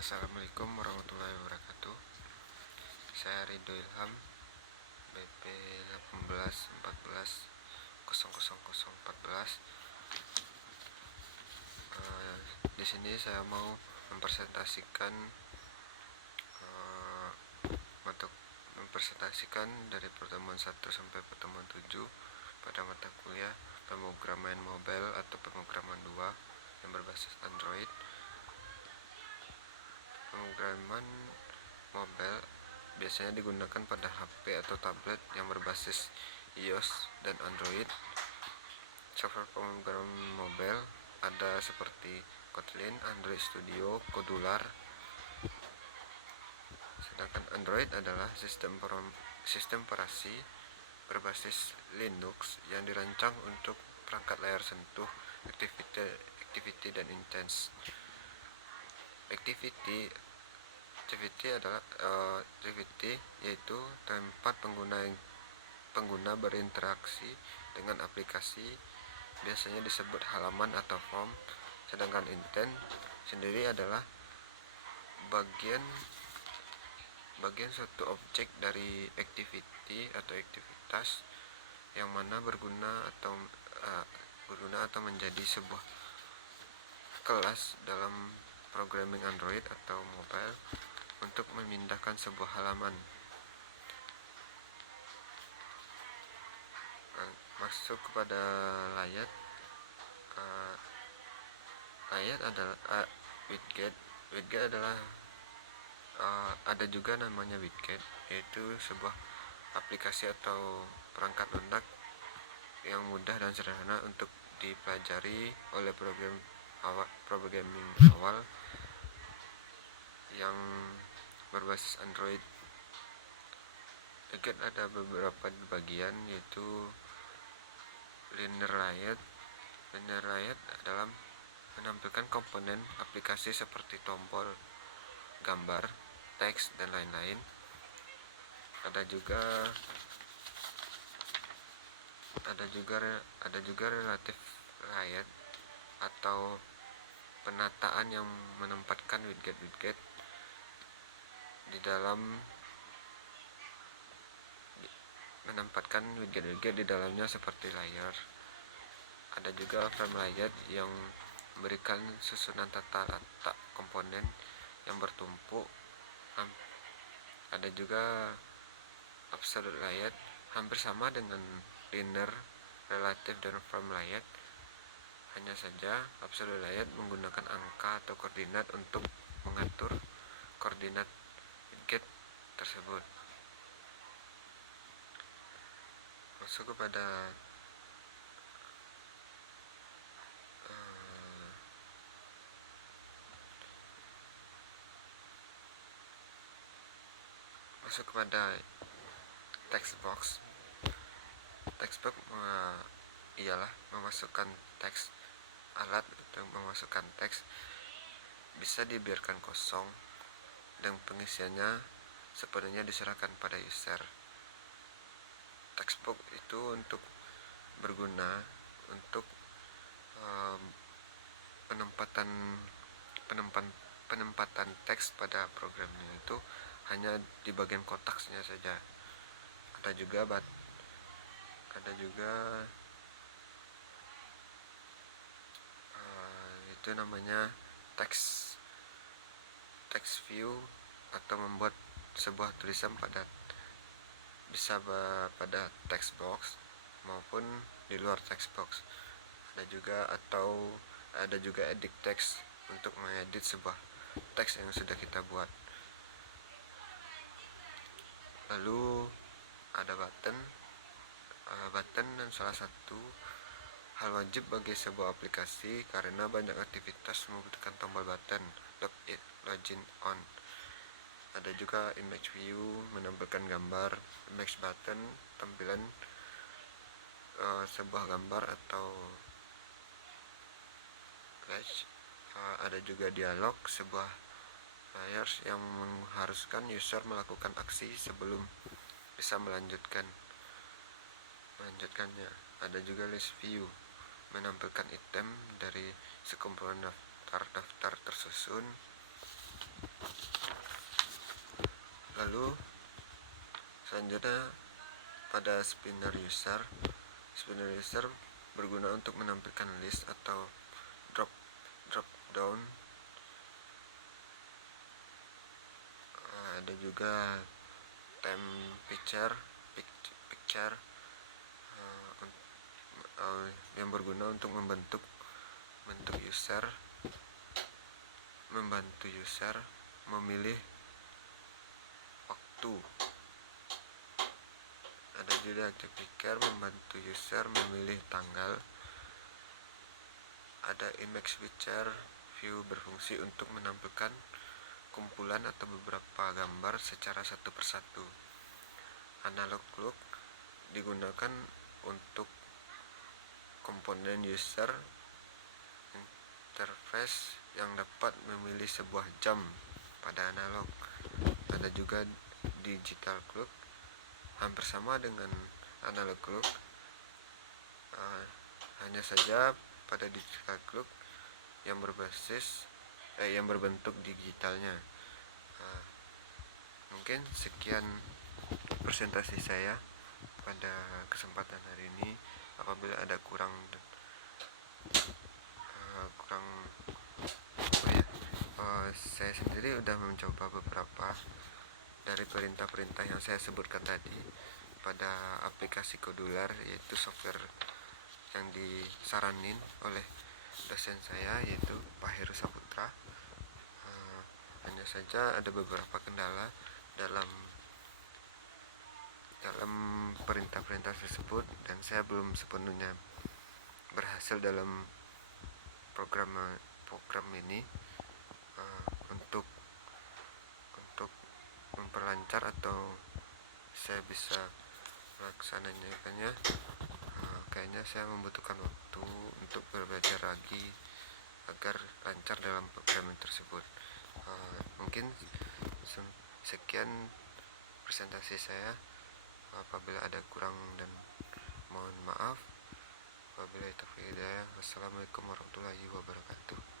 Assalamualaikum warahmatullahi wabarakatuh. Saya Ridho Ilham, BP 1814 Di sini saya mau mempresentasikan dari pertemuan 1 sampai pertemuan 7 pada mata kuliah pemrograman mobile atau pemrograman 2 yang berbasis Android. Pemrograman mobile biasanya digunakan pada HP atau tablet yang berbasis iOS dan Android. Software pemrograman mobile ada seperti Kotlin, Android Studio, Kodular. Sedangkan Android adalah sistem operasi berbasis Linux yang dirancang untuk perangkat layar sentuh, activity dan intense. Activity yaitu tempat pengguna berinteraksi dengan aplikasi, biasanya disebut halaman atau form. Sedangkan intent sendiri adalah bagian suatu objek dari activity atau aktivitas yang mana berguna atau menjadi sebuah kelas dalam programming Android atau mobile untuk memindahkan sebuah halaman. Masuk kepada layar. Layar adalah widget. Widget adalah ada juga namanya widget, yaitu sebuah aplikasi atau perangkat lunak yang mudah dan sederhana untuk dipelajari oleh programming awal yang berbasis Android. Widget ada beberapa bagian, yaitu linear layout. Linear layout adalah menampilkan komponen aplikasi seperti tombol, gambar, teks, dan lain-lain. Ada juga relative layout atau penataan yang menempatkan widget-widget di dalamnya seperti layar. Ada juga frame layout yang memberikan susunan tata letak komponen yang bertumpuk. Ada juga absolute layout, hampir sama dengan linear, relative, dan frame layout. Hanya saja absolute layout menggunakan angka atau koordinat untuk mengatur koordinat widget tersebut. Masuk kepada text box. Text box ialah memasukkan teks. Alat untuk memasukkan teks bisa dibiarkan kosong dan pengisiannya sepenuhnya diserahkan pada user. Text box itu berguna untuk penempatan teks pada programnya itu hanya di bagian kotaknya saja. Ada juga itu namanya text view, atau membuat sebuah tulisan pada text box maupun di luar text box. Ada juga edit text, untuk mengedit sebuah teks yang sudah kita buat. Lalu ada button dan salah satu hal wajib bagi sebuah aplikasi karena banyak aktivitas membutuhkan tombol button, login on. Ada juga image view, menampilkan gambar. Image button, tampilan sebuah gambar atau flash. Ada juga dialog, sebuah layar yang mengharuskan user melakukan aksi sebelum bisa melanjutkannya. Ada juga list view, menampilkan item dari sekumpulan daftar tersusun. Lalu selanjutnya pada spinner user berguna untuk menampilkan list atau drop down. Ada juga picture yang berguna untuk membantu user memilih waktu. Ada juga active picker membantu user memilih tanggal. Ada image picture view berfungsi untuk menampilkan kumpulan atau beberapa gambar secara satu persatu. Analog clock digunakan untuk komponen user interface yang dapat memilih sebuah jam pada analog. Ada juga digital clock, hampir sama dengan analog clock, hanya saja pada digital clock yang berbentuk digitalnya. Mungkin sekian presentasi saya pada kesempatan hari ini. Apabila ada saya sendiri sudah mencoba beberapa dari perintah-perintah yang saya sebutkan tadi pada aplikasi Kodular, yaitu software yang disaranin oleh dosen saya, yaitu Pak Heru Saputra. Hanya saja ada beberapa kendala dalam perintah-perintah tersebut, dan saya belum sepenuhnya berhasil dalam program ini untuk memperlancar atau saya bisa melaksanakannya. Kayaknya saya membutuhkan waktu untuk belajar lagi agar lancar dalam program tersebut. Mungkin sekian presentasi saya. Apabila ada kurang dan mohon maaf. Wabillahi taufiq hidayah. Wassalamualaikum warahmatullahi wabarakatuh.